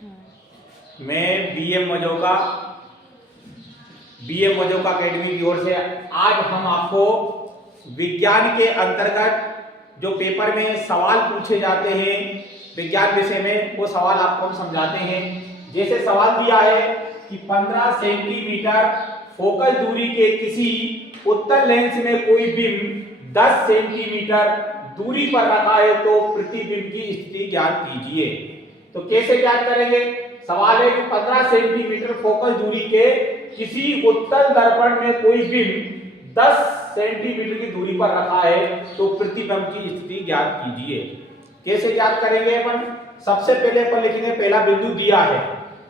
मैं BM मजोका academy की ओर से आज हम आपको विज्ञान के अंतर्गत जो पेपर में सवाल पूछे जाते हैं विज्ञान विषय में, वो सवाल आपको हम समझाते हैं। जैसे सवाल दिया है कि 15 सेंटीमीटर फोकस दूरी के किसी उत्तल लेंस में कोई बिंब 10 सेंटीमीटर दूरी पर रखा है तो प्रतिबिंब की स्थिति ज्ञात कीजिए। तो कैसे ज्ञात करेंगे? सवाल है कि 15 सेंटीमीटर फोकस दूरी के किसी उत्तल दर्पण में कोई बिंब 10 सेंटीमीटर की दूरी पर रखा है तो प्रतिबिंब की स्थिति ज्ञात कीजिए। कैसे ज्ञात करेंगे अपन? सबसे पहले अपन लिखेंगे, पहला बिंदु दिया है,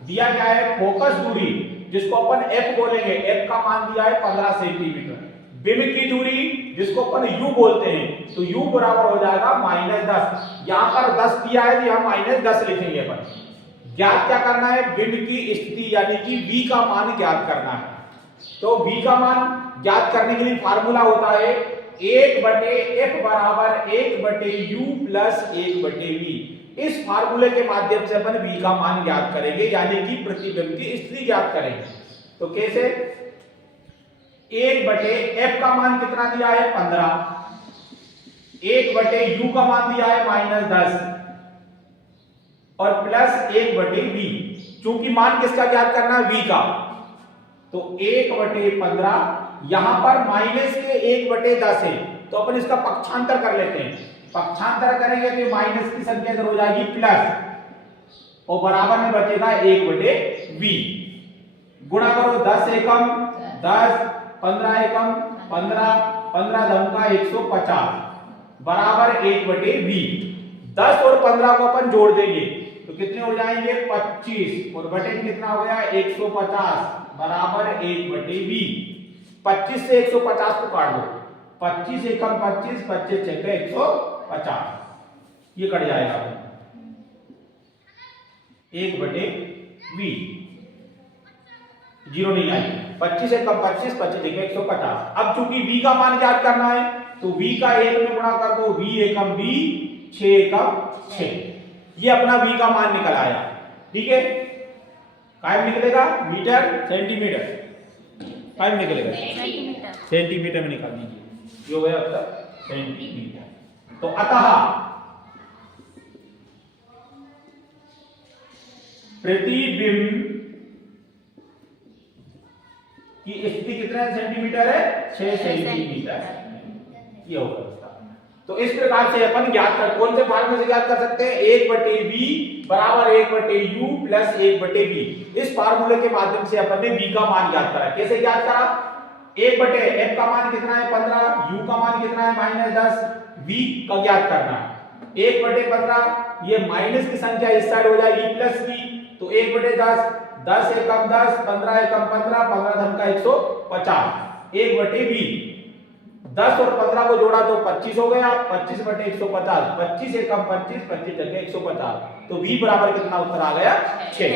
दिया क्या है? फोकस दूरी, जिसको अपन f बोलेंगे, f का मान दिया है 15 सेंटीमीटर। बिंब की दूरी जिसको अपन u बोलते हैं, तो u बराबर हो जाएगा -10। यहां पर 10 दिया है तो यहां -10 लिखेंगे अपन। ज्ञात क्या करना है? बिंब की स्थिति यानी कि v का मान ज्ञात करना है। तो v का मान ज्ञात करने के लिए फार्मूला होता है 1/f बराबर 1/u प्लस 1/v। इस फार्मूले के माध्यम से अपन v का मान ज्ञात करेंगे, यानी कि प्रतिबिंब की स्थिति ज्ञात करेंगे। तो कैसे? 1/f का मान कितना दिया है? 15, 1/u का मान दिया है -10 और प्लस 1/v। चूंकि मान किसका ज्ञात करना है? v का, तो 1/15, यहां पर माइनस के 1/10 है तो अपन इसका पक्षांतर कर लेते हैं। पक्षांतर करेंगे तो माइनस की संख्या इधर हो जाएगी प्लस और बराबर में बचेगा 1/v। गुणा करो 10 एकम 10, 15 एकम 15, 15 धम का 150 बराबर 1/v। 10 और 15 को अपन जोड़ देंगे तो कितने हो जाएंगे? 25 और बटे कितना हो गया? 150 बराबर 1/v। 25 से 150 को काट दो, 25 एकम 25, 25 छक्के 150, ये कट जाएगा 1/v। जीरो नहीं आई, 25 एकम 25, 25 छक्के 150। अब चूंकि v का मान ज्ञात करना है तो v का 1 में गुणा कर दो, v एकम v, 6 एकम 6। ये अपना v का मान निकल आया। ठीक है, काय निकलेगा? मीटर सेंटीमीटर, काय निकलेगा? सेंटीमीटर में निकाल दीजिए, जो गया अब तक सेंटीमीटर। तो अतः प्रतिबिंब की स्थिति कितना सेंटीमीटर है? 6 सेंटीमीटर। ये होगा। तो इस प्रकार से अपन ज्ञात कर, कौन से फार्मूले से ज्ञात कर सकते हैं? 1/v बराबर 1/u प्लस 1/v। इस फार्मूले के माध्यम से अपन ने v का मान ज्ञात करा। कैसे ज्ञात करा? 1/f का मान कितना है? 15, u का मान कितना है? -10, v का ज्ञात करना है। 1/15, ये माइनस की संख्या इस साइड हो जाएगी प्लस की, तो 1/10, 10 एकम 10, 15 एकम 15, 15 धम का 150, 1/v। 10 और 15 को जोड़ा तो 25 हो गया, 25/150, 25 एकम 25, 25 जगह 150। तो v बराबर कितना उत्तर आ गया? 6।